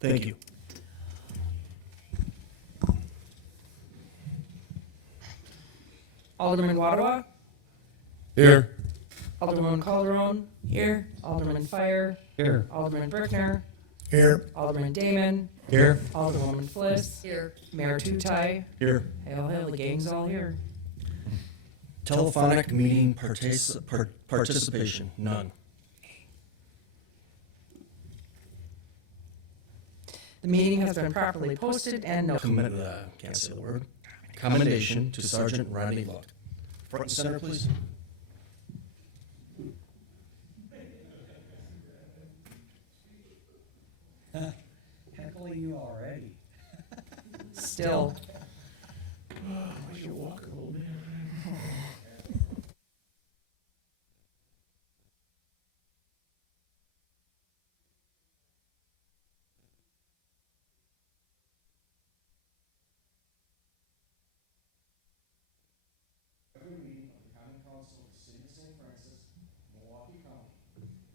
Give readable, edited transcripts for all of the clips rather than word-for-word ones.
Thank you. Alderman Wadawa, Here. Alderman Calderon, here, Alderman Fire, Here. Alderman Brickner, Here. Alderman Damon, Here. Alderwoman Fliss, Here. Mayor Tutai. Here. Hail, hail, the gang's all here. Telephonic meeting participation, none. The meeting has been properly posted and noted. Can't say the word. Commendation to Sergeant Rodney Luck. Front and center, please. Heckling you already. Still. Every meeting of the Common Council of the City of St. Francis, Milwaukee County,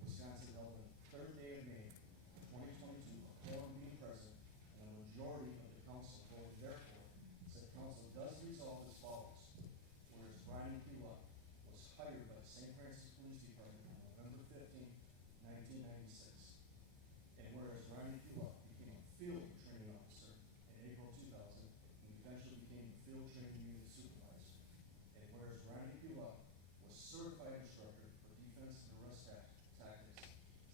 Wisconsin, held on the third day of May, 2022, a quorum being present, and a majority of the council voted therefore, said council does resolve as follows. Whereas Brian P. Luck was hired by the St. Francis Police Department on November 15, 1996. And whereas Brian P. Luck became a field training officer in April 2000, and eventually became a field training unit supervisor. And whereas Rodney P. Luck was certified instructor for defense and arrest tactics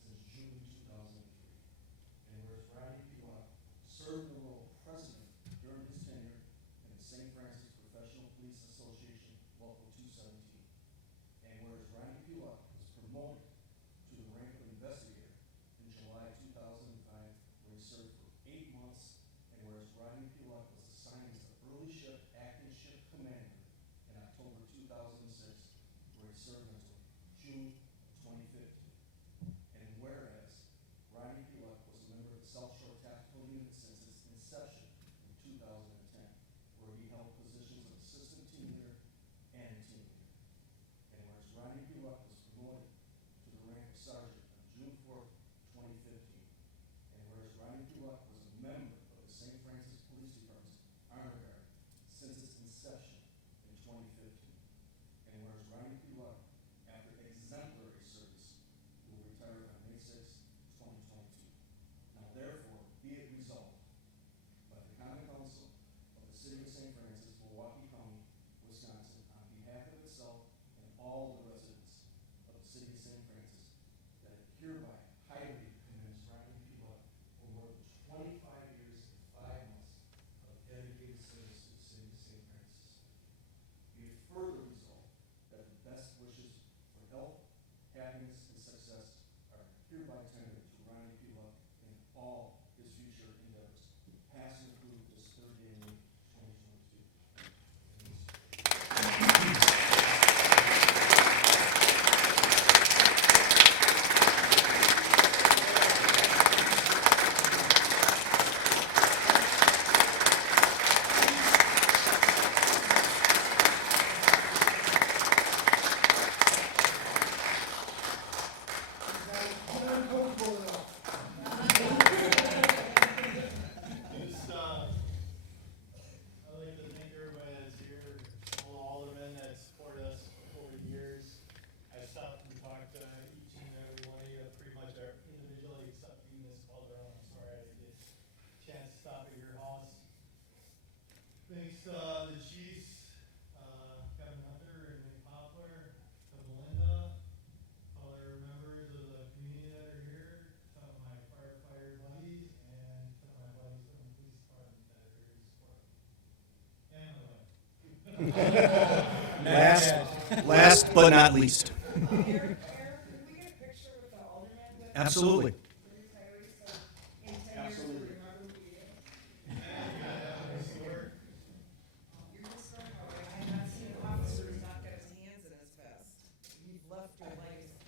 since June 2003. And whereas Rodney P. Luck served the role of president during his tenure in the St. Francis Professional Police Association, Local 217. And whereas Rodney P. Luck was promoted to the rank of investigator in July 2005, where he served for 8 months. And whereas Rodney P. Luck was assigned as the early shift acting shift commander in October 2006, where he served until June 2015. And whereas Rodney P. Luck was a member of the South Shore Tactical Unit since its inception in 2010, where he held positions of assistant team leader and team leader. And whereas Rodney P. Luck was promoted to the rank of sergeant on June 4th, 2015. And whereas Rodney P. Luck was a member of the St. Francis Police Department's Honor Guard since its inception in 2015. And whereas Rodney P. Luck, after exemplary service, will retire on May 6, 2022. Now therefore, be it resolved by the Common Council of the City of St. Francis, Milwaukee County, Wisconsin, on behalf of itself and all the residents of the City of St. Francis, that it hereby highly commends Rodney P. Luck for more than 25 years and 5 months of dedicated service to the City of St. Francis. Be it further resolved that the best wishes for health, happiness, and success are hereby tendered to Rodney P. Luck in all his future endeavors. Pass and approve this third day of May 2022. I'd like to thank everybody that's here, all the aldermen that support us over the years. I stopped and talked to each and every one of you, pretty much individually, except you, Ms. Calderon. I'm sorry I didn't get a chance to stop at your house. Thanks to the chiefs, Kevin Hunter and Nick Poplar, to Melinda, other members of the community that are here, to my firefighter buddies, and to my buddies from the police department that are here to support me. And my wife. Last but not least. Eric, could we get a picture with the alderman with Absolutely. the retirees, so in 10 years we'll remember who we did? You're just going, all right, I have not seen an officer who's not got his hands in his vest. You've left your legacy.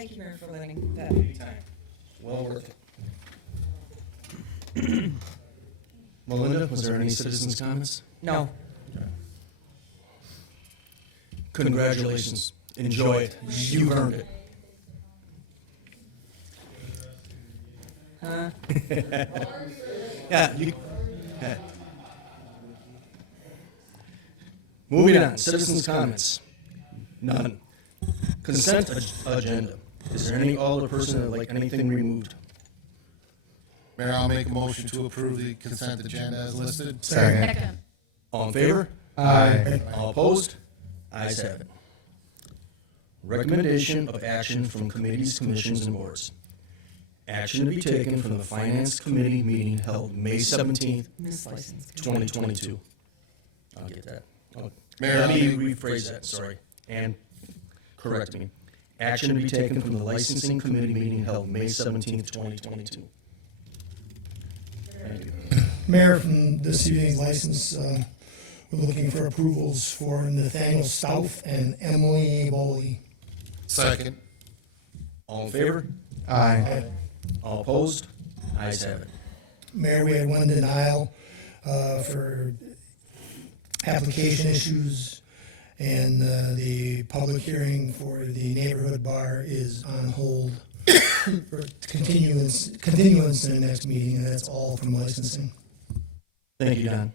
Thank you, Mayor, for letting that. Anytime. Well worth it. Melinda, was there any citizens' comments? No. Congratulations. Enjoy it. You've earned it. Huh? Yeah, you. yeah. Moving on, citizens' comments. None. Consent agenda. Is there any other person that would like anything removed? Mayor, I'll make a motion to approve the consent agenda as listed. Second. All in favor? Aye. All opposed? Ayes have it. Recommendation of action from committees, commissions, and boards. Action to be taken from the Finance Committee meeting held May 17th, Mislicensed. 2022. I'll get that. Mayor, Let me I'll rephrase that, sorry, and correct me. Action to be taken from the Licensing Committee meeting held May 17th, 2022. Thank you. Mayor, from this evening's license, we're looking for approvals for Nathaniel Stouff and Emily Boley. Second. All in favor? Aye. All opposed? Ayes have it. Mayor, we had one denial for application issues, and the public hearing for the neighborhood bar is on hold for continuance to the next meeting, and that's all from licensing. Thank you, Don.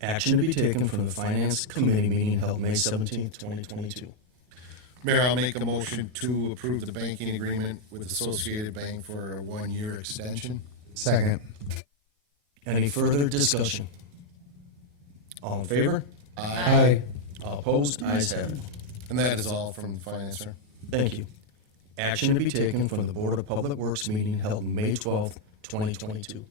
Action to be taken from the Finance Committee meeting held May 17th, 2022. Mayor, I'll make a motion to approve the banking agreement with Associated Bank for a 1-year extension. Second. Any further discussion? All in favor? Aye. All opposed? Ayes have it. And that is all from the finance, sir. Thank you. Action to be taken from the Board of Public Works meeting held May 12th, 2022.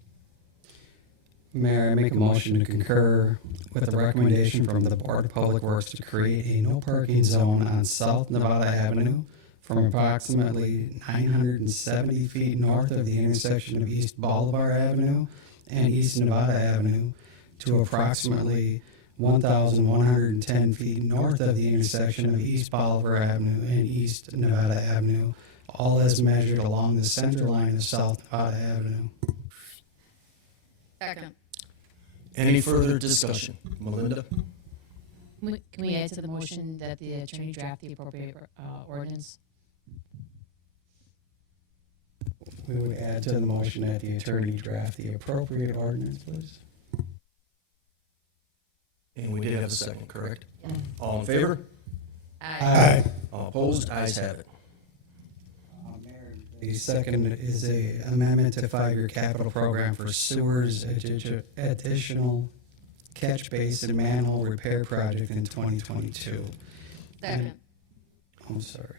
Mayor, I make a motion to concur with the recommendation from the Board of Public Works to create a no parking zone on South Nevada Avenue from approximately 970 feet north of the intersection of East Bolivar Avenue and East Nevada Avenue to approximately 1,110 feet north of the intersection of East Bolivar Avenue and East Nevada Avenue, all as measured along the center line of South Nevada Avenue. Second. Any further discussion? Melinda? Can we add to the motion that the attorney draft the appropriate ordinance? We would add to the motion that the attorney draft the appropriate ordinance, please. And we did have a second, correct? Yeah. All in favor? Aye. All opposed? Ayes have it. The second is a amendment to 5-year capital program for sewers, additional catch basin manhole repair project in 2022. Second. I'm sorry.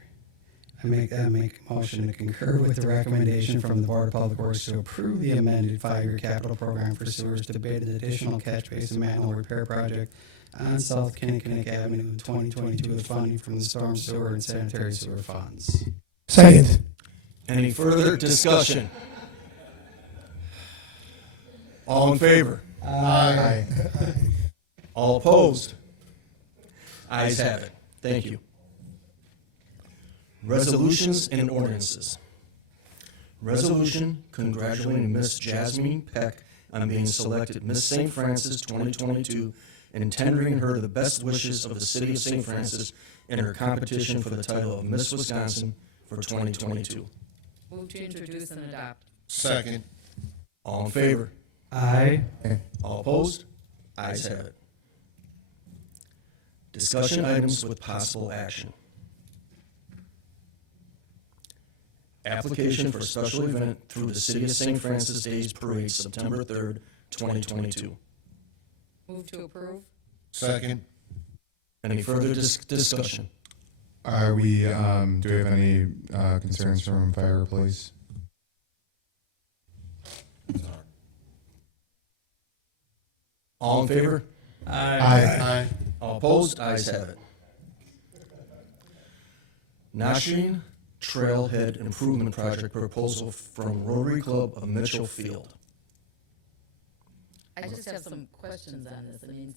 I make a motion to concur with the recommendation from the Board of Public Works to approve the amended 5-year capital program for sewers to bid an additional catch basin manhole repair project on South Kinnickinnick Avenue in 2022 with funding from the storm sewer and sanitary sewer funds. Second. Any further discussion? All in favor? Aye. All opposed? Ayes have it. Thank you. Resolutions and ordinances. Resolution congratulating Miss Jasmine Peck on being selected Miss St. Francis 2022 and tendering her the best wishes of the city of St. Francis in her competition for the title of Miss Wisconsin for 2022. Move to introduce and adopt. Second. All in favor? Aye. All opposed? Ayes have it. Discussion items with possible action. Application for special event through the City of St. Francis Days Parade, September 3rd, 2022. Move to approve. Second. Any further discussion? Are we, do we have any concerns from fire, police? All in favor? Aye. All opposed? Ayes have it. Nasheen Trailhead Improvement Project proposal from Rotary Club of Mitchell Field. I just have some questions on this. I mean,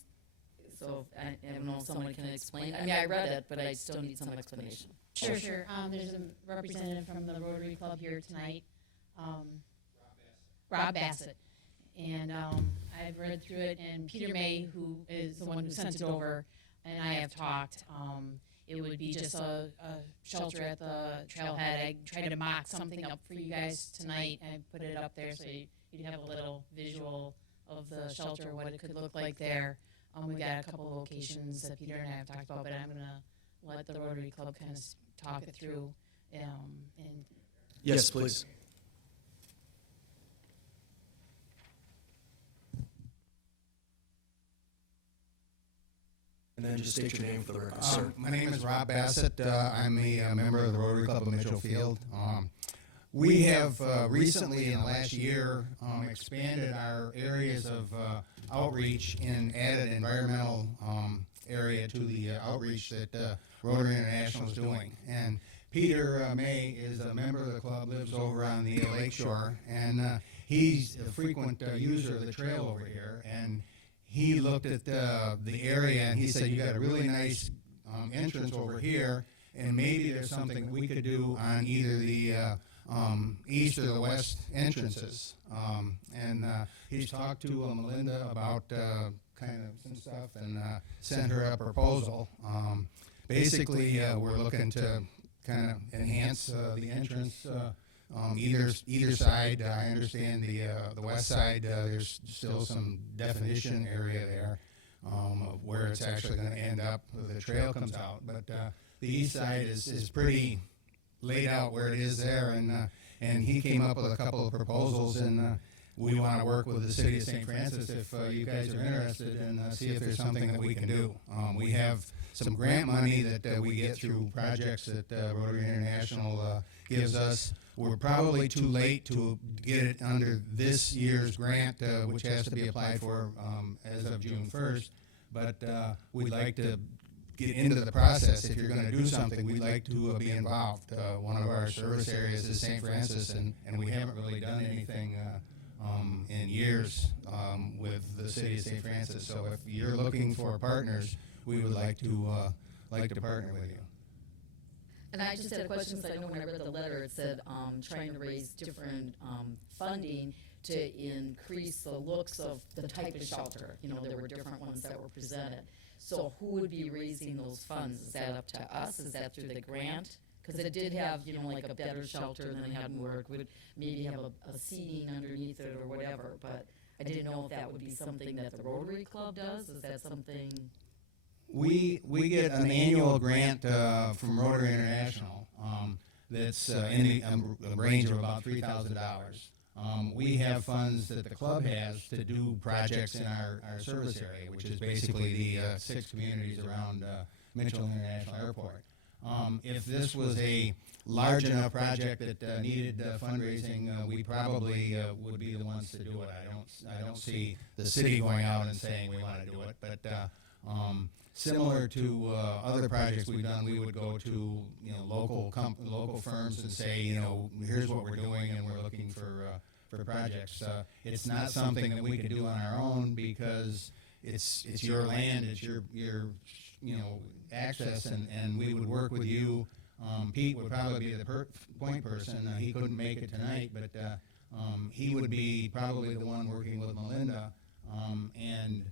So I don't know if someone can explain. I mean, I read it, but I still need some explanation. Sure. There's a representative from the Rotary Club here tonight, Rob Bassett. And I've read through it, and Peter May, who is the one who sent it over, and I have talked. It would be just a shelter at the trailhead. I tried to mock something up for you guys tonight. I put it up there so you'd have a little visual of the shelter, what it could look like there. We got a couple of locations that Peter and I have talked about, but I'm going to let the Rotary Club kind of talk it through. And Yes, please. And then just state your name for the record, sir. My name is Rob Bassett. I'm a member of the Rotary Club of Mitchell Field. We have recently, in the last year, expanded our areas of outreach and added environmental area to the outreach that Rotary International is doing. And Peter May is a member of the club, lives over on the lake shore, and he's a frequent user of the trail over here. And he looked at the area and he said, you got a really nice entrance over here, and maybe there's something that we could do on either the east or the west entrances. And he's talked to Melinda about kind of some stuff and sent her a proposal. Basically, we're looking to kind of enhance the entrance either side. I understand the west side, there's still some definition area there where it's actually going to end up. The trail comes out, but the east side is pretty laid out where it is there, and he came up with a couple of proposals, and we want to work with the city of St. Francis if you guys are interested, and see if there's something that we can do. We have some grant money that we get through projects that Rotary International gives us. We're probably too late to get it under this year's grant, which has to be applied for as of June 1st, but we'd like to get into the process. If you're going to do something, we'd like to be involved. One of our service areas is St. Francis, and we haven't really done anything in years with the city of St. Francis. So if you're looking for partners, we would like to partner with you. And I just had a question, because I know when I read the letter, it said trying to raise different funding to increase the looks of the type of shelter. You know, there were different ones that were presented. So who would be raising those funds? Is that up to us? Is that through the grant? Because it did have, you know, like a better shelter than it had more. It would maybe have a seating underneath it or whatever. But I didn't know if that would be something that the Rotary Club does. Is that something? We get an annual grant from Rotary International that's in the range of about $3,000. We have funds that the club has to do projects in our service area, which is basically the 6 communities around Mitchell International Airport. If this was a large enough project that needed fundraising, we probably would be the ones to do it. I don't see the city going out and saying we want to do it, but similar to other projects we've done, we would go to local firms and say, you know, here's what we're doing, and we're looking for projects. It's not something that we can do on our own because it's your land, it's your access, and we would work with you. Pete would probably be the point person. He couldn't make it tonight, but he would be probably the one working with Melinda. And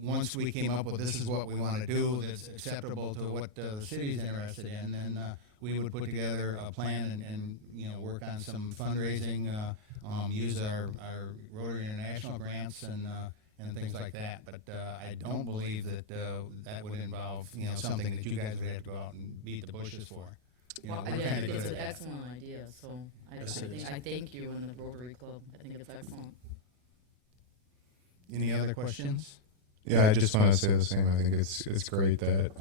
once we came up with this is what we want to do that's acceptable to what the city's interested in, then we would put together a plan and work on some fundraising, use our Rotary International grants and things like that. But I don't believe that that would involve something that you guys would have to go out and beat the bushes for. Well, I think it's an excellent idea. So I thank you and the Rotary Club. I think it's excellent. Any other questions? Yeah, I just want to say the same. I think it's great that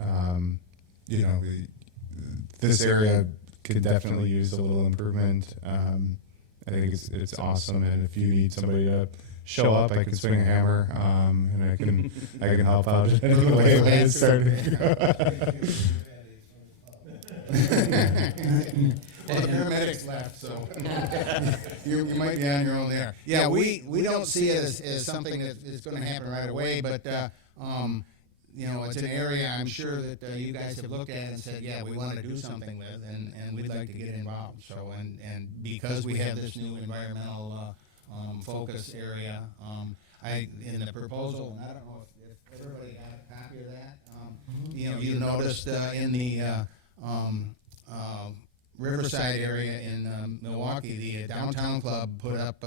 this area could definitely use a little improvement. I think it's awesome, and if you need somebody to show up, I can swing a hammer, and I can help out in any way when it's starting. Well, the paramedics left, so you might be on your own there. Yeah, we don't see it as something that is going to happen right away, but you know, it's an area I'm sure that you guys have looked at and said, yeah, we want to do something with, and we'd like to get involved. So, and because we have this new environmental focus area, in the proposal, and I don't know if everybody got a copy of that. You know, you noticed in the Riverside area in Milwaukee, the downtown club put up,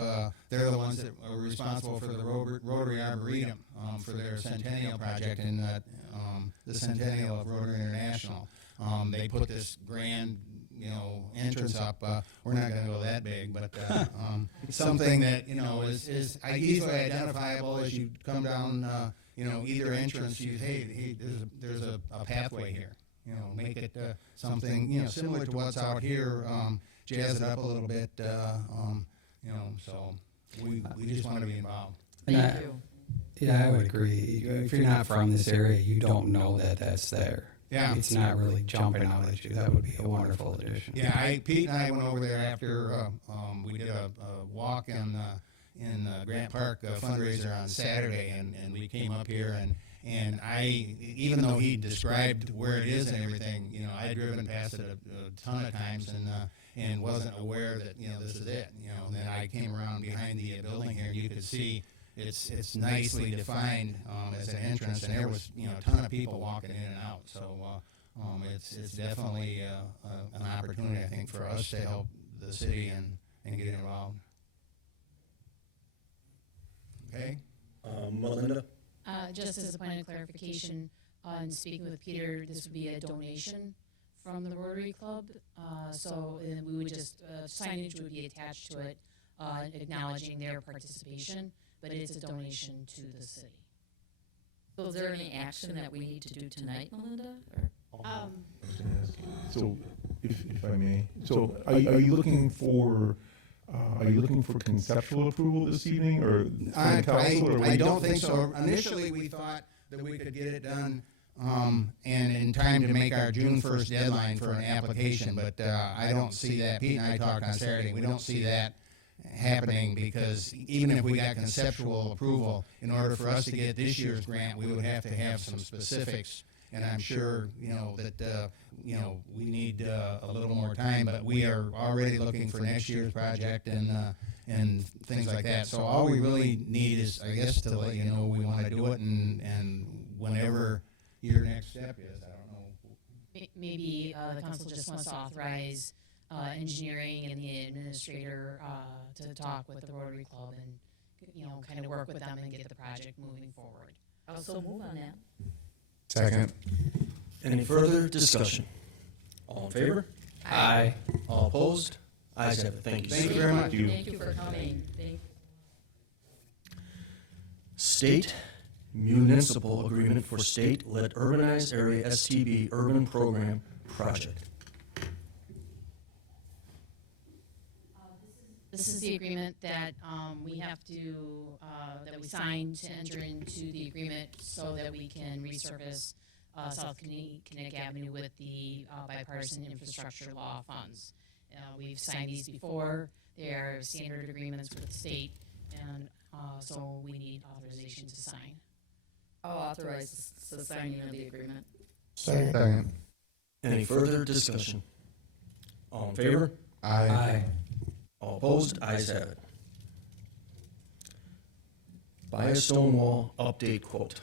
they're the ones that are responsible for the Rotary Arboretum for their centennial project in the centennial of Rotary International. They put this grand, you know, entrance up. We're not going to go that big, but something that, you know, is easily identifiable as you come down, you know, either entrance. Hey, there's a pathway here. You know, make it something, you know, similar to what's out here, jazz it up a little bit, you know, so we just want to be involved. Thank you. Yeah, I would agree. If you're not from this area, you don't know that that's there. Yeah. It's not really jumping out at you. That would be a wonderful addition. Yeah, Pete and I went over there after we did a walk in Grant Park, a fundraiser on Saturday, and we came up here, and I, even though he described where it is and everything, you know, I'd driven past it a ton of times and wasn't aware that, you know, this is it, you know. And then I came around behind the building here, and you could see it's nicely defined as an entrance, and there was, you know, a ton of people walking in and out. So it's definitely an opportunity, I think, for us to help the city and get involved. Okay. Melinda? Just as a point of clarification, in speaking with Peter, this would be a donation from the Rotary Club. So we would just, signage would be attached to it, acknowledging their participation, but it's a donation to the city. So is there any action that we need to do tonight, Melinda? Or? So, if I may, so are you looking for conceptual approval this evening, or from council, or I don't think so. Initially, we thought that we could get it done and in time to make our June 1st deadline for an application, but I don't see that. Pete and I talked on Saturday. We don't see that happening, because even if we got conceptual approval, in order for us to get this year's grant, we would have to have some specifics. And I'm sure, you know, that, you know, we need a little more time, but we are already looking for next year's project and things like that. So all we really need is, I guess, to let you know we want to do it, and whenever your next step is, I don't know. Maybe the council just wants to authorize engineering and the administrator to talk with the Rotary Club and, you know, kind of work with them and get the project moving forward. Also move on that. Second. Any further discussion? All in favor? Aye. All opposed? Ayes have it. Thank you. Thank you very much. Thank you for coming. State Municipal Agreement for State-Led Urbanized Area STB Urban Program Project. This is the agreement that we have to, that we signed to enter into the agreement so that we can resurface South Kinnick Avenue with the bipartisan infrastructure law funds. We've signed these before. They are standard agreements with the state, and so we need authorization to sign. I'll authorize the signing of the agreement. Second. Any further discussion? All in favor? Aye. All opposed? Ayes have it. Buy a stone wall update quote.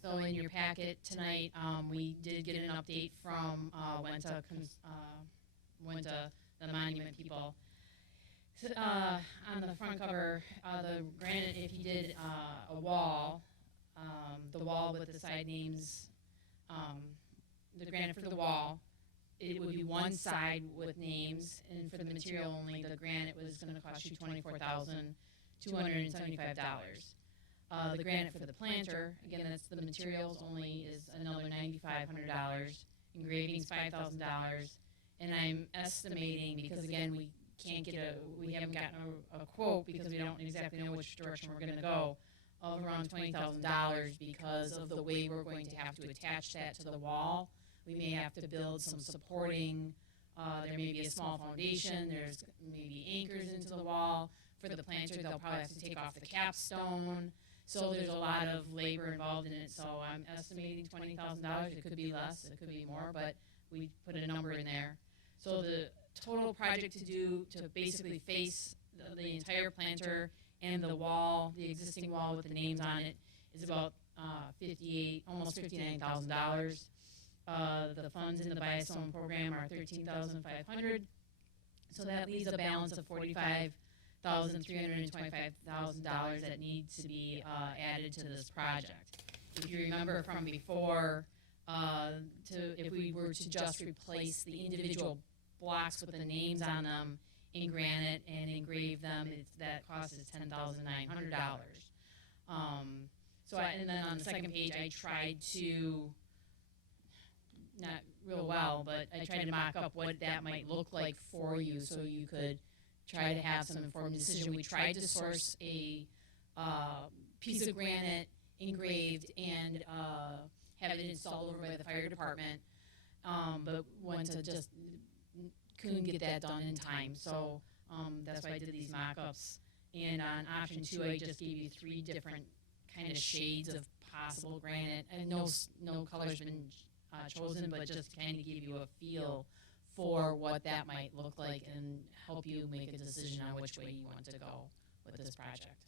So in your packet tonight, we did get an update from Wenta, the monument people. On the front cover, the granite, if you did a wall, the wall with the side names, the granite for the wall, it would be one side with names, and for the material only, the granite was going to cost you $24,275. The granite for the planter, again, that's the materials only, is another $9,500. Engraving's $5,000, and I'm estimating, because again, we haven't gotten a quote because we don't exactly know which direction we're going to go, of around $20,000 because of the way we're going to have to attach that to the wall. We may have to build some supporting, there may be a small foundation, there's maybe anchors into the wall. For the planter, they'll probably have to take off the capstone. So there's a lot of labor involved in it, so I'm estimating $20,000. It could be less, it could be more, but we put a number in there. So the total project to basically face the entire planter and the wall, the existing wall with the names on it, is about almost $59,000. The funds in the Buy a Stone program are $13,500. So that leaves a balance of $45,325,000 that needs to be added to this project. If you remember from before, if we were to just replace the individual blocks with the names on them in granite and engrave them, that cost is $10,900. And then on the second page, I tried to, not real well, but I tried to mock up what that might look like for you so you could try to have some informed decision. We tried to source a piece of granite engraved and have it installed over by the fire department, but couldn't get that done in time. So that's why I did these mock-ups. And on option 2, I just gave you 3 different kind of shades of possible granite, and no color's been chosen, but just kind of give you a feel for what that might look like and help you make a decision on which way you want to go with this project.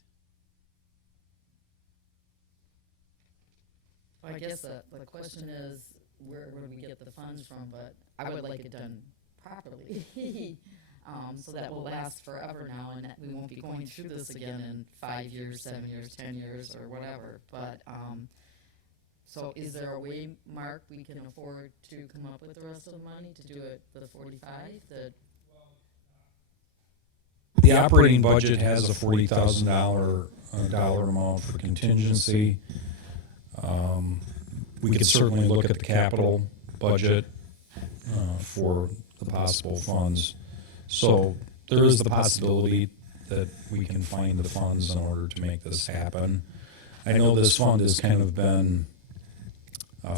Well, I guess the question is, where would we get the funds from? But I would like it done properly, so that will last forever now, and that we won't be going through this again in 5 years, 7 years, 10 years, or whatever. But so is there a way, Mark, we can afford to come up with the rest of the money to do it, the 45? The operating budget has a $40,000 dollar amount for contingency. We could certainly look at the capital budget for the possible funds. So there is the possibility that we can find the funds in order to make this happen. I know this fund has kind of been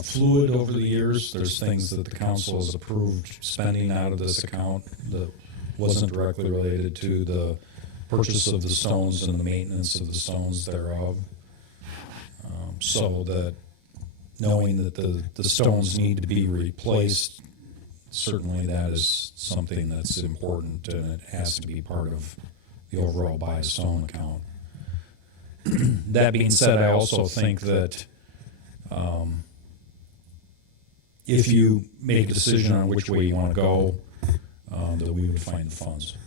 fluid over the years. There's things that the council has approved spending out of this account that wasn't directly related to the purchase of the stones and the maintenance of the stones thereof. So that knowing that the stones need to be replaced, certainly that is something that's important, and it has to be part of the overall Buy a Stone account. That being said, I also think that if you make a decision on which way you want to go, that we would find the funds.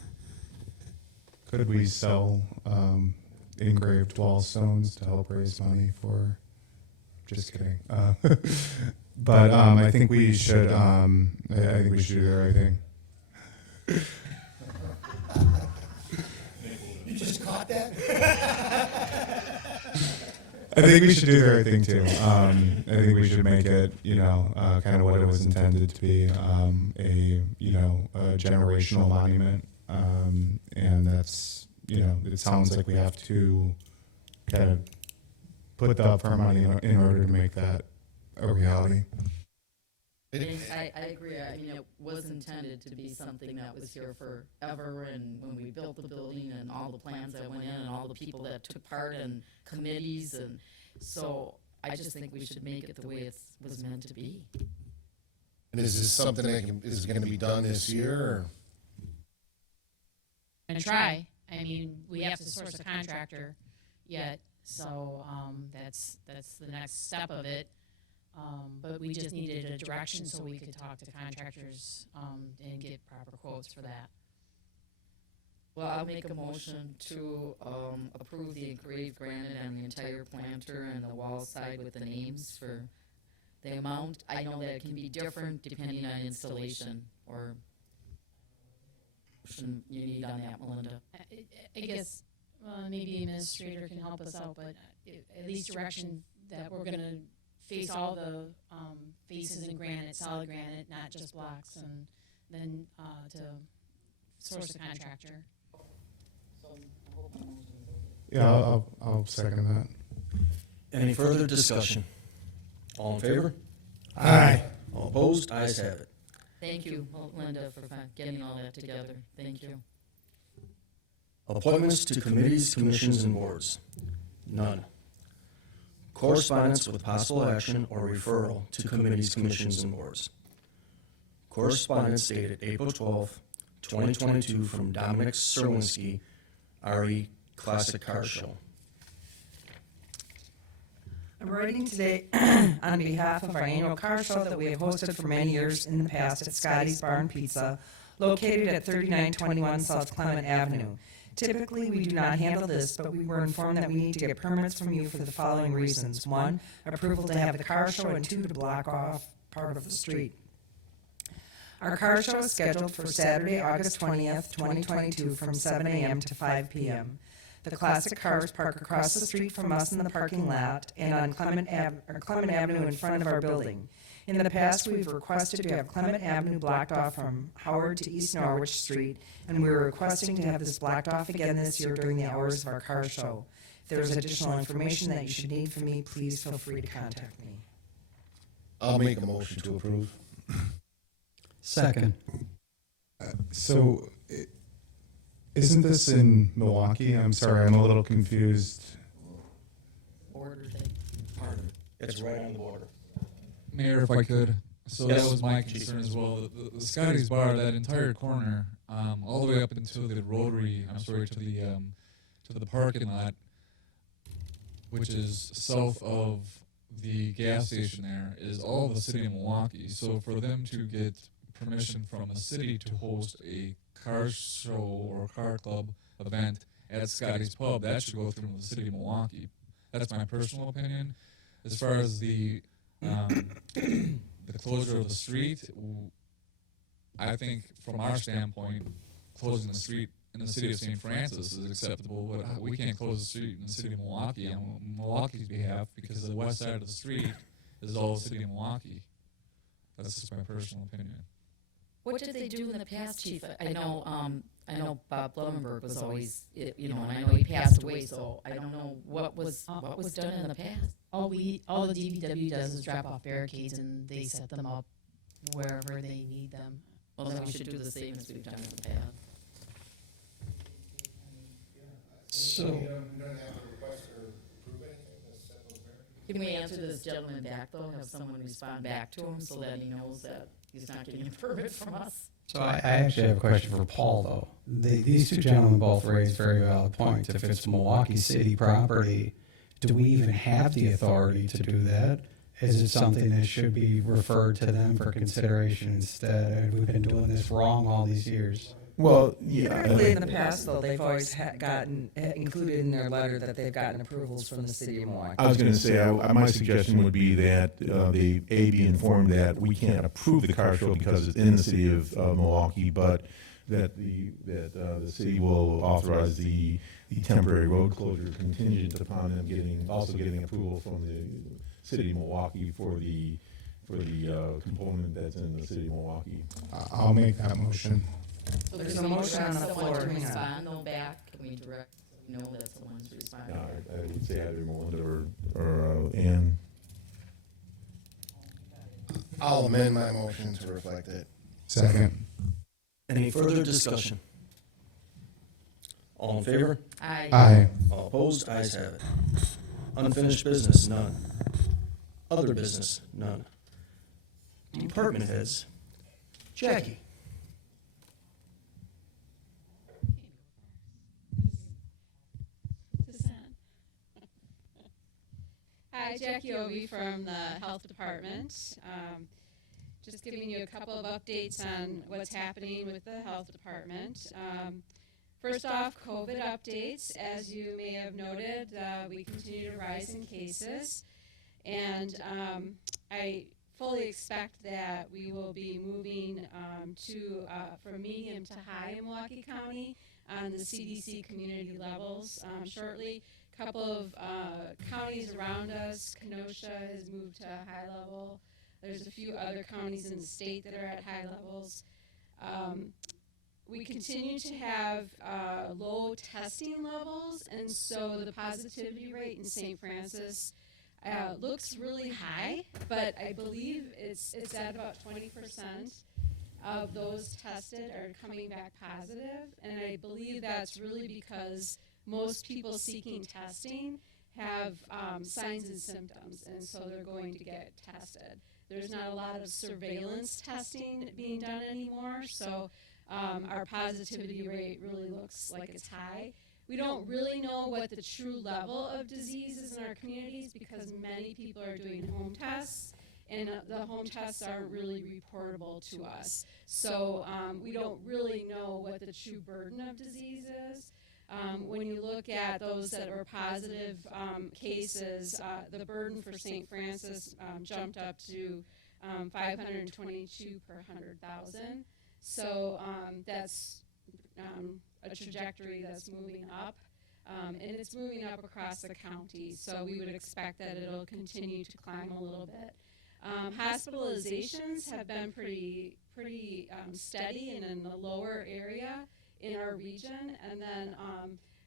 Could we sell engraved wall stones to help raise money for? Just kidding. But I think we should. I think we should do the right thing. You just caught that? I think we should do the right thing too. I think we should make it, kind of what it was intended to be, a generational monument. And that's, it sounds like we have to kind of put the upfront money in order to make that a reality. I agree. I mean, it was intended to be something that was here forever, and when we built the building and all the plans that went in and all the people that took part in committees, and so I just think we should make it the way it was meant to be. And is this something that is going to be done this year? Or? And try. I mean, we have to source a contractor yet, so that's the next step of it. But we just needed a direction so we could talk to contractors and get proper quotes for that. Well, I'll make a motion to approve the engraved granite on the entire planter and the wall side with the names for the amount. I know that it can be different depending on installation, or you need on that, Melinda. I guess maybe the administrator can help us out, but at least direction that we're going to face all the faces in granite, solid granite, not just blocks, and then to source a contractor. Yeah, I'll second that. Any further discussion? All in favor? Aye. All opposed? Ayes have it. Thank you, Linda, for getting all that together. Thank you. Appointments to committees, commissions, and boards. None. Correspondence with possible action or referral to committees, commissions, and boards. Correspondence dated April 12, 2022 from Dominic Serwinski, RE Classic Car Show. I'm writing today on behalf of our annual car show that we have hosted for many years in the past at Scotty's Bar and Pizza, located at 3921 South Clement Avenue. Typically, we do not handle this, but we were informed that we need to get permits from you for the following reasons. 1, approval to have the car show, and 2, to block off part of the street. Our car show is scheduled for Saturday, August 20th, 2022 from 7 a.m. to 5 p.m. The classic cars park across the street from us in the parking lot and on Clement Avenue in front of our building. In the past, we've requested to have Clement Avenue blocked off from Howard to East Norwich Street, and we are requesting to have this blocked off again this year during the hours of our car show. If there is additional information that you should need from me, please feel free to contact me. I'll make a motion to approve. Second. So, isn't this in Milwaukee? I'm sorry, I'm a little confused. Border thing. It's right on the border. Mayor, if I could, so Yes. that was my concern as well. The Scotty's Bar, that entire corner, all the way up into the Rotary, to the parking lot, which is south of the gas station there, is all the city of Milwaukee. So for them to get permission from the city to host a car show or car club event at Scotty's Pub, that should go through the city of Milwaukee. That's my personal opinion. As far as the closure of the street, I think from our standpoint, closing the street in the city of St. Francis is acceptable, but we can't close the street in the city of Milwaukee on Milwaukee's behalf because the west side of the street is all the city of Milwaukee. That's just my personal opinion. What did they do in the past, Chief? I know Bob Blumberg was always, and I know he passed away, so I don't know what was done in the past. All the DPW does is drop off barricades and they set them up wherever they need them. Well, then we should do the same as we've done in the past. So, Can we answer this gentleman back, though? Have someone respond back to him so that he knows that he's not getting a permit from us? so I actually have a question for Paul, though. These two gentlemen both raised very valid points. If it's Milwaukee City property, do we even have the authority to do that? Is it something that should be referred to them for consideration instead? Have we been doing this wrong all these years? Well, yeah. Typically, in the past, though, they've always gotten included in their letter that they've gotten approvals from the city of Milwaukee. I was going to say, my suggestion would be that they be informed that we can't approve the car show because it's in the city of Milwaukee, but that the city will authorize the temporary road closure contingent upon them getting approval from the city of Milwaukee for the component that's in the city of Milwaukee. I'll make that motion. So There's a motion on the someone floor. to Hang on. respond, though, back? Can we direct, know that someone's responding? I would say either Melinda or Ann. I'll amend my motion to reflect it. Second. Any further discussion? All in favor? Aye. All opposed? Ayes have it. Unfinished business? None. Other business? None. Department heads? Jackie? Hi, Jackie Obi from the Health Department. Just giving you a couple of updates on what's happening with the Health Department. First off, COVID updates. As you may have noted, we continue to rise in cases. And I fully expect that we will be moving from medium to high in Milwaukee County on the CDC community levels shortly. A couple of counties around us, Kenosha has moved to a high level. There's a few other counties in the state that are at high levels. We continue to have low testing levels, and so the positivity rate in St. Francis looks really high, but I believe it's at about 20% of those tested are coming back positive, and I believe that's really because most people seeking testing have signs and symptoms, and so they're going to get tested. There's not a lot of surveillance testing being done anymore, so our positivity rate really looks like it's high. We don't really know what the true level of disease is in our communities because many people are doing home tests, and the home tests aren't really reportable to us. So we don't really know what the true burden of disease is. When you look at those that were positive cases, the burden for St. Francis jumped up to 522 per 100,000. So that's a trajectory that's moving up, and it's moving up across the county. So we would expect that it'll continue to climb a little bit. Hospitalizations have been pretty steady and in the lower area in our region, and then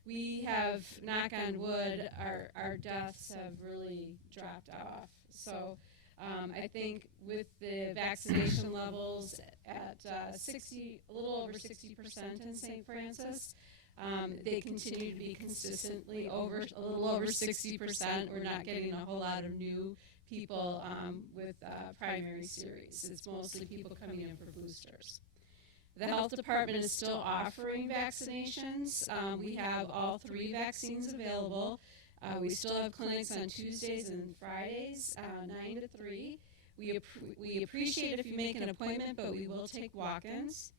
we have, knock on wood, our deaths have really dropped off. So I think with the vaccination levels at a little over 60% in St. Francis, they continue to be consistently a little over 60%. We're not getting a whole lot of new people with primary series. It's mostly people coming in for boosters. The health department is still offering vaccinations. We have all 3 vaccines available. We still have clinics on Tuesdays and Fridays, 9 to 3. We appreciate if you make an appointment, but we will take walk-ins.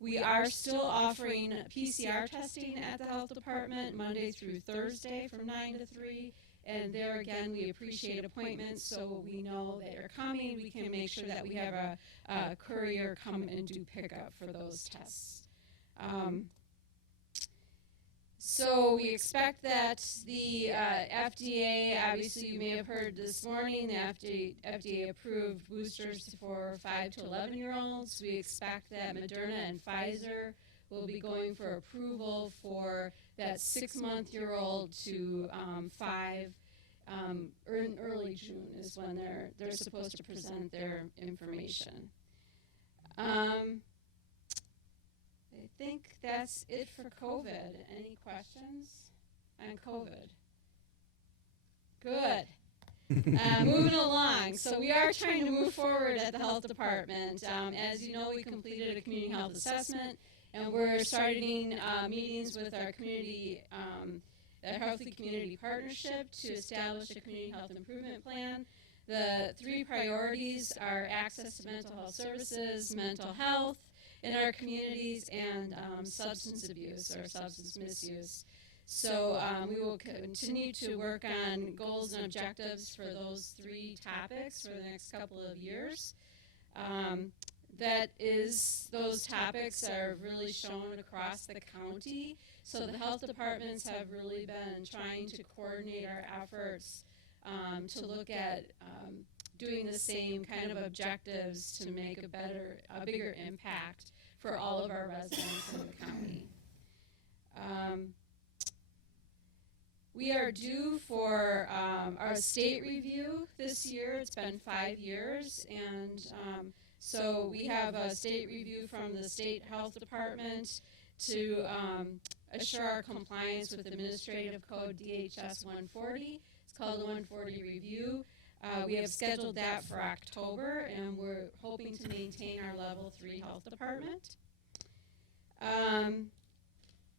We are still offering PCR testing at the health department Monday through Thursday from 9 to 3. And there again, we appreciate appointments, so we know that you're coming. We can make sure that we have a courier come and do pickup for those tests. So we expect that the FDA, obviously you may have heard this morning, the FDA approved boosters for 5 to 11-year-olds. We expect that Moderna and Pfizer will be going for approval for that 6-month-year-old to 5. In early June is when they're supposed to present their information. I think that's it for COVID. Any questions on COVID? Good. Moving along. So we are trying to move forward at the health department. As you know, we completed a community health assessment, and we're starting meetings with our community, the Healthy Community Partnership, to establish a community health improvement plan. The 3 priorities are access to mental health services, mental health in our communities, and substance abuse or substance misuse. So we will continue to work on goals and objectives for those 3 topics for the next couple of years. Those topics are really shown across the county. So the health departments have really been trying to coordinate our efforts to look at doing the same kind of objectives to make a bigger impact for all of our residents in the county. We are due for our state review this year. It's been 5 years, and so we have a state review from the state health department to assure our compliance with Administrative Code DHS 140. It's called the 140 review. We have scheduled that for October, and we're hoping to maintain our level 3 health department.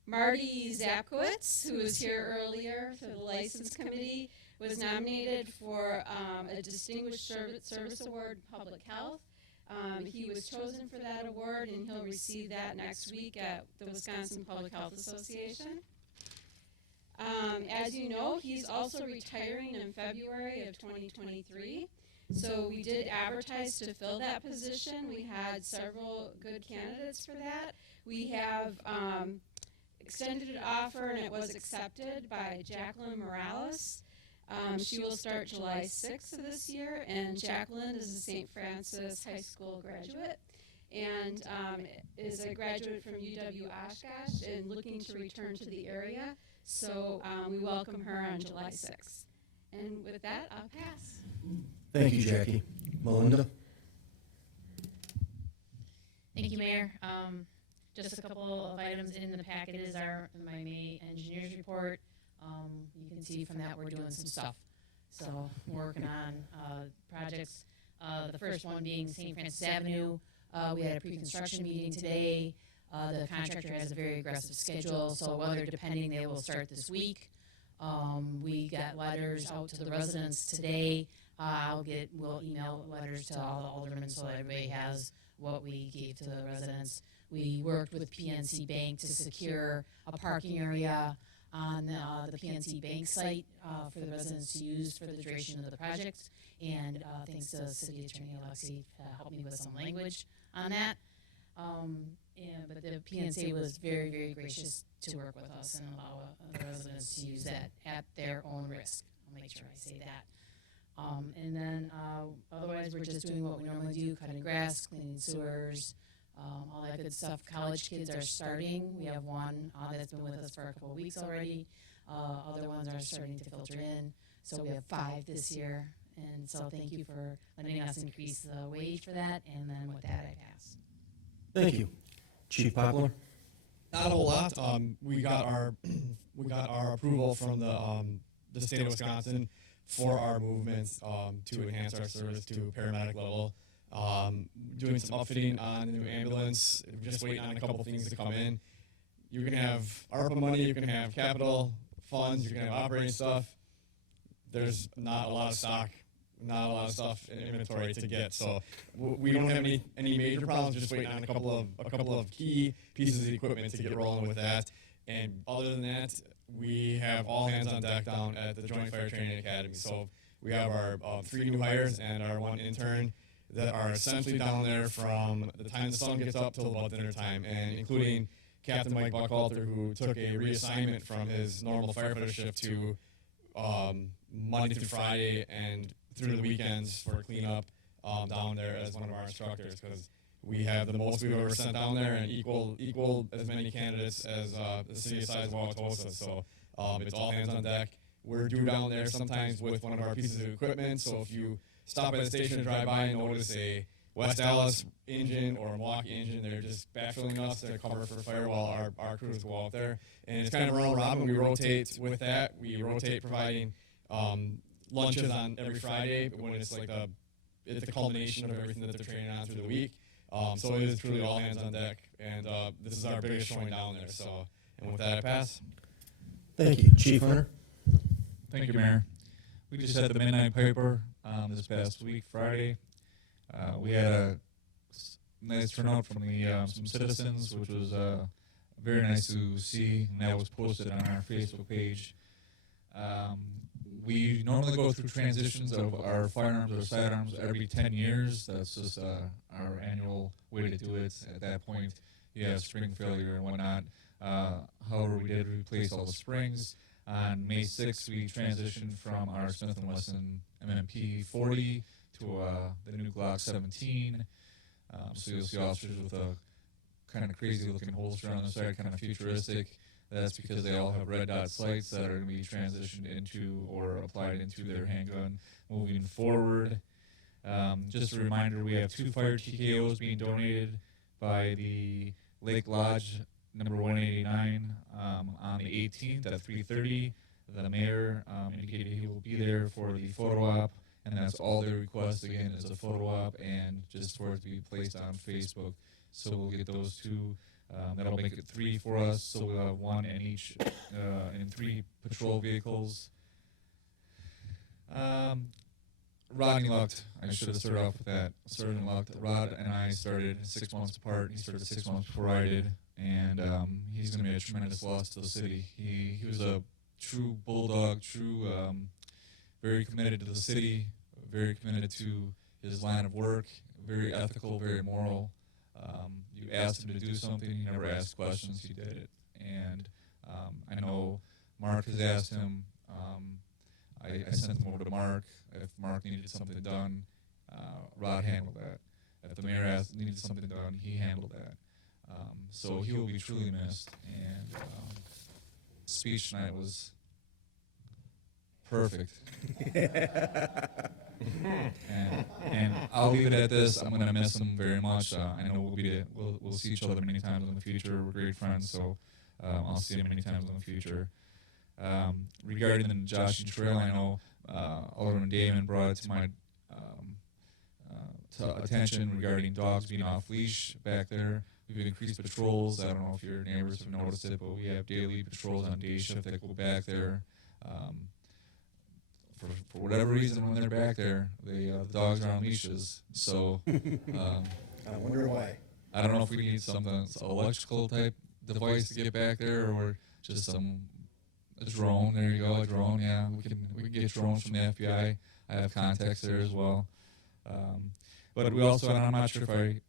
Marty Zapkowitz, who was here earlier for the License Committee, was nominated for a Distinguished Service Award in Public Health. He was chosen for that award, and he'll receive that next week at the Wisconsin Public Health Association. As you know, he's also retiring in February of 2023. So we did advertise to fill that position. We had several good candidates for that. We have extended an offer, and it was accepted by Jacqueline Morales. She will start July 6th of this year, and Jacqueline is a St. Francis High School graduate and is a graduate from UW-Oshkosh and looking to return to the area. So we welcome her on July 6th. And with that, I'll pass. Thank you, Jackie. Melinda? Thank you, Mayor. Just a couple of items in the packet is my May engineers report. You can see from that we're doing some stuff. So we're working on projects. The first one being St. Francis Avenue. We had a pre-construction meeting today. The contractor has a very aggressive schedule, so weather depending, they will start this week. We got letters out to the residents today. We'll email letters to all the aldermen so everybody has what we gave to the residents. We worked with PNC Bank to secure a parking area on the PNC Bank site for the residents to use for the duration of the project. And thanks to City Attorney Alexi helped me with some language on that. But the PNC was very, very gracious to work with us and allow the residents to use that at their own risk. I'll make sure I say that. And then otherwise, we're just doing what we normally do, cutting grass, cleaning sewers, all that good stuff. College kids are starting. We have one that's been with us for a couple of weeks already. Other ones are starting to filter in. So we have 5 this year. And so thank you for letting us increase the wage for that. And then with that, I pass. Thank you. Chief Poplar? Not a whole lot. We got our approval from the state of Wisconsin for our movements to enhance our service to paramedic level. Doing some upfitting on the new ambulance. We're just waiting on a couple things to come in. You're gonna have ARPA money. You're gonna have capital funds. You're gonna have operating stuff. There's not a lot of stock. Not a lot of stuff in inventory to get, so we don't have any major problems. Just waiting on a couple of key pieces of equipment to get rolling with that. And other than that, we have all hands on deck down at the Joint Fire Training Academy. So we have our 3 new hires and our 1 intern that are essentially down there from the time the sun gets up till about dinner time, and including Captain Mike Buckalter, who took a reassignment from his normal firefighter shift to Monday through Friday and through the weekends for cleanup down there as one of our instructors, because we have the most we've ever sent down there and equal as many candidates as the city of size Wauwatosa. So it's all hands on deck. We're due down there sometimes with one of our pieces of equipment. So if you stop at the station and drive by and notice a West Dallas engine or a Milwaukee engine, they're just backfilling us to cover for fire while our crews go out there. And it's kind of round robin. We rotate with that. We rotate providing lunches on every Friday when it's like it's the culmination of everything that they're training on through the week. So it is truly all hands on deck, and this is our biggest showing down there. So, and with that, I pass. Thank you. Chief Hunter? Thank you, Mayor. We just had the Midnight Piper this past week, Friday. We had a nice turnout from some citizens, which was very nice to see, and that was posted on our Facebook page. We normally go through transitions of our firearms or sidearms every 10 years. That's just our annual way to do it. At that point, you have spring failure and whatnot. However, we did replace all the springs. On May 6th, we transitioned from our Smith & Wesson MMP 40 to the new Glock 17. So you'll see officers with a kind of crazy-looking holster on the side, kind of futuristic. That's because they all have red dot sights that are going to be transitioned into or applied into their handgun moving forward. Just a reminder, we have 2 fire TKOs being donated by the Lake Lodge number 189 on the 18th at 3:30. The mayor indicated he will be there for the photo op, and that's all they request again is a photo op and just for it to be placed on Facebook. So we'll get those 2. That'll make it 3 for us, so we'll have 1 in each in 3 patrol vehicles. Rodney Lucht, I should have started off with that. Sergeant Lucht, Rod and I started 6 months apart. He started 6 months before I did, and he's going to be a tremendous loss to the city. He was a true bulldog, very committed to the city, very committed to his line of work, very ethical, very moral. You asked him to do something, he never asked questions, he did it. And I know Mark has asked him, I sent him over to Mark. If Mark needed something done, Rod handled that. If the mayor needed something done, he handled that. So he will be truly missed. And speech tonight was perfect. and I'll leave it at this. I'm going to miss him very much. I know we'll see each other many times in the future. We're great friends, so I'll see him many times in the future. Regarding the Joshua Trail, I know Alderman Damon brought it to my attention regarding dogs being off leash back there. We've increased patrols. I don't know if your neighbors have noticed it, but we have daily patrols on day shift that go back there. For whatever reason, when they're back there, the dogs are on leashes. So I wonder why. I don't know if we need something electrical type device to get back there, or just a drone. There you go, a drone. Yeah, we can get drones from the FBI. I have contacts there as well. But we also, and I'm not sure if I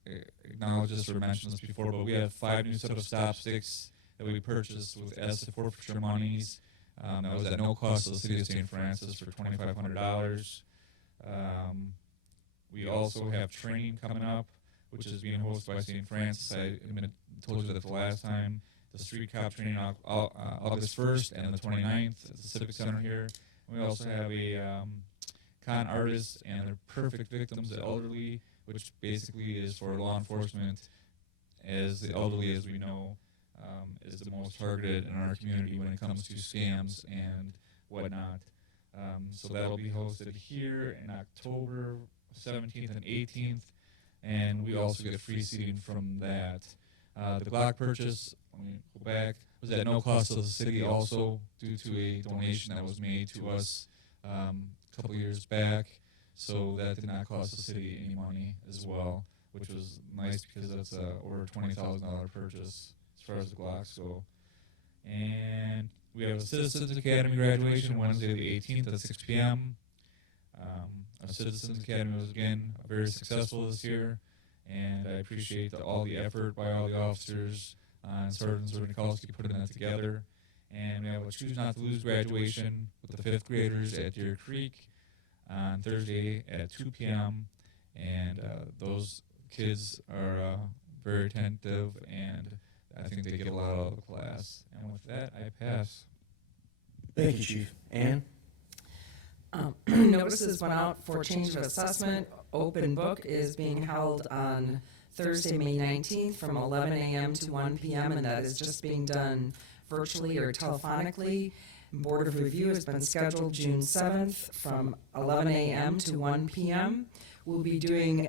acknowledged this or mentioned this before, but we have 5 new set of stop sticks that we purchased with asset forfeiture monies. That was at no cost to the city of St. Francis for $2,500. We also have training coming up, which is being hosted by St. Francis. I told you that the last time. The street cop training August 1st and the 29th at the Civic Center here. And we also have a con artists and their perfect victims, the elderly, which basically is for law enforcement, as the elderly, as we know, is the most targeted in our community when it comes to scams and whatnot. So that'll be hosted here in October 17th and 18th, and we also get free seating from that. The Glock purchase, let me go back, was at no cost to the city also due to a donation that was made to us a couple years back. So that did not cost the city any money as well, which was nice because that's over a $20,000 purchase as far as the Glocks go. And we have a Citizens Academy graduation Wednesday the 18th at 6 p.m. Our Citizens Academy was again very successful this year, and I appreciate all the effort by all the officers and Sergeant Zornikowski putting that together. And we have a Choose Not to Lose graduation with the 5th graders at Deer Creek on Thursday at 2 p.m. And those kids are very attentive, and I think they get a lot out of the class. And with that, I pass. Thank you, Chief. Ann? Notices went out for change of assessment. Open book is being held on Thursday, May 19th from 11 a.m. to 1 p.m., and that is just being done virtually or telephonically. Board of Review has been scheduled June 7th from 11 a.m. to 1 p.m. We'll be doing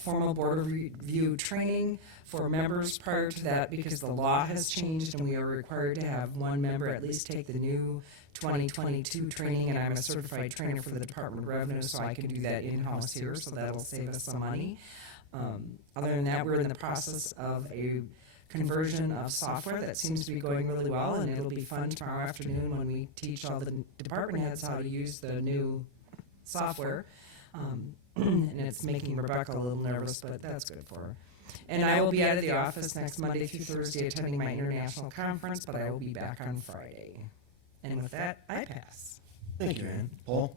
formal Board of Review training for members prior to that because the law has changed and we are required to have one member at least take the new 2022 training, and I'm a certified trainer for the Department of Revenue, so I can do that in-house here, so that'll save us some money. Other than that, we're in the process of a conversion of software that seems to be going really well, and it'll be fun tomorrow afternoon when we teach all the department heads how to use the new software. And it's making Rebecca a little nervous, but that's good for her. And I will be out of the office next Monday through Thursday attending my international conference, but I will be back on Friday. And with that, I pass. Thank you, Ann. Paul?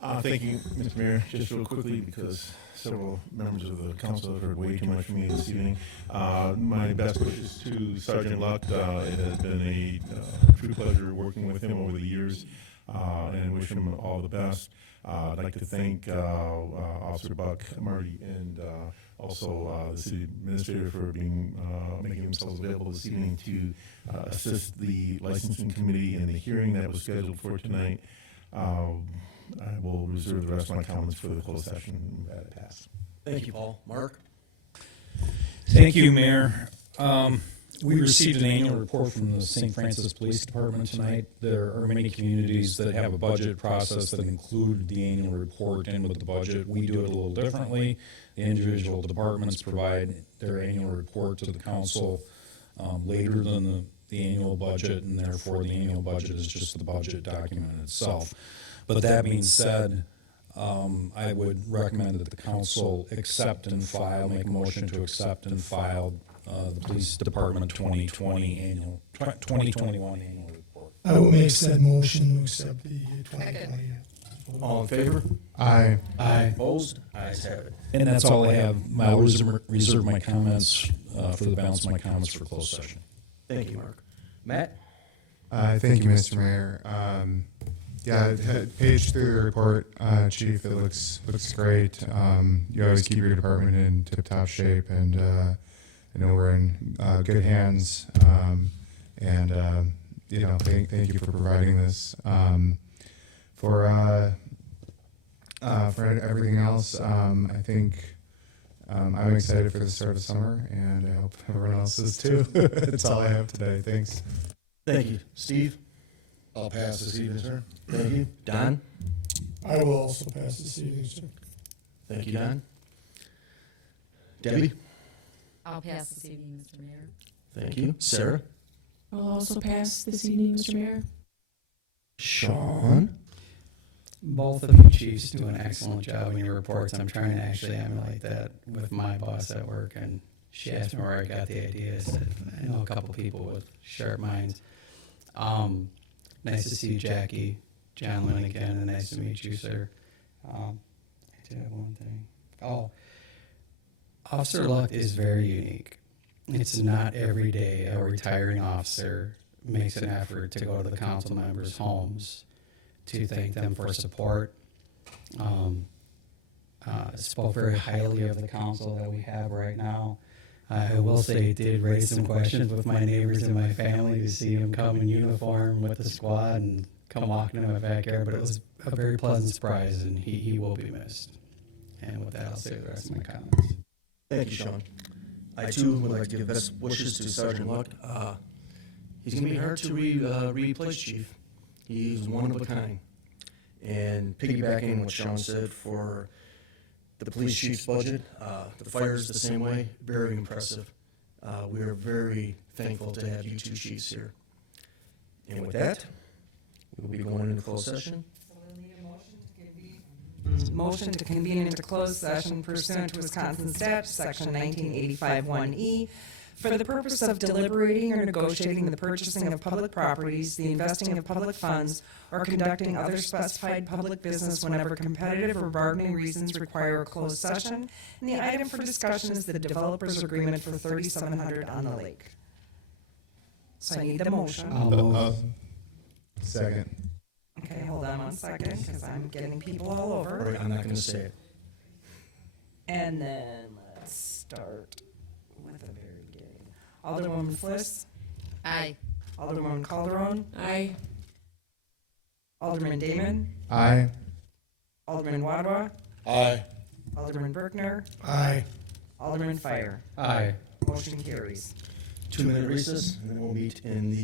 Thank you, Mr. Mayor. Just real quickly, because several members of the council have heard way too much from me this evening. My best wishes to Sergeant Luck. It has been a true pleasure working with him over the years, and wish him all the best. I'd like to thank Officer Buck, Marty, and also the city administrator for making themselves available this evening to assist the licensing committee in the hearing that was scheduled for tonight. I will reserve the rest of my comments for the closed session at a pass. Thank you, Paul. Mark? Thank you, Mayor. We received an annual report from the St. Francis Police Department tonight. There are many communities that have a budget process that include the annual report in with the budget. We do it a little differently. The individual departments provide their annual report to the council later than the annual budget, and therefore the annual budget is just the budget document itself. But that being said, I would recommend that the council accept and file, make a motion to accept and file the Police Department 2021 annual report. I will make said motion to accept the 2020. All in favor? Aye. Aye. Opposed? Ayes have it. And that's all I have. I'll reserve my comments for the balance of my comments for closed session. Thank you, Mark. Matt? Thank you, Mr. Mayor. Yeah, page through the report, Chief, it looks great. You always keep your department in tip-top shape, and I know we're in good hands. And thank you for providing this. For everything else, I think I'm excited for the start of summer, and I hope everyone else is too. That's all I have today. Thanks. Thank you. Steve? I'll pass this evening, sir. Thank you. Don? I will also pass this evening, sir. Thank you, Don. Debbie? I'll pass this evening, Mr. Mayor. Thank you. Sarah? I'll also pass this evening, Mr. Mayor. Sean? Both of you chiefs do an excellent job in your reports. I'm trying to actually emulate that with my boss at work, and she asked me where I got the idea. I said, I know a couple people with sharp minds. Nice to see you, Jackie. John Lynn again, and nice to meet you, sir. I did have one thing. Oh, Officer Luck is very unique. It's not every day a retiring officer makes an effort to go to the council members' homes to thank them for support. Spoke very highly of the council that we have right now. I will say it did raise some questions with my neighbors and my family to see him come in uniform with the squad and come walking in my backyard, but it was a very pleasant surprise, and he will be missed. And with that, I'll say the rest of my comments. Thank you, Sean. I, too, would like to give best wishes to Sergeant Luck. He's going to be hard to replace, Chief. He's one of a kind. And piggybacking what Sean said for the police chief's budget, the fire's the same way, very impressive. We are very thankful to have you two chiefs here. And with that, we'll be going into closed session. Motion to convene into closed session pursuant to Wisconsin statute, section 1985-1E, for the purpose of deliberating or negotiating the purchasing of public properties, the investing of public funds, or conducting other specified public business whenever competitive or bargaining reasons require a closed session. And the item for discussion is the developer's agreement for 3700 on the lake. So I need the motion. I'll move. Second. Okay, hold on 1 second, because I'm getting people all over. Right, I'm not going to say it. And then let's start with the very beginning. Alderwoman Fliss? Aye. Alderwoman Calderon? Aye. Alderman Damon? Aye. Alderman Wadwa? Aye. Alderman Berkner? Aye. Alderman Fire? Aye. Motion carries. 2-minute recess, and then we'll meet in the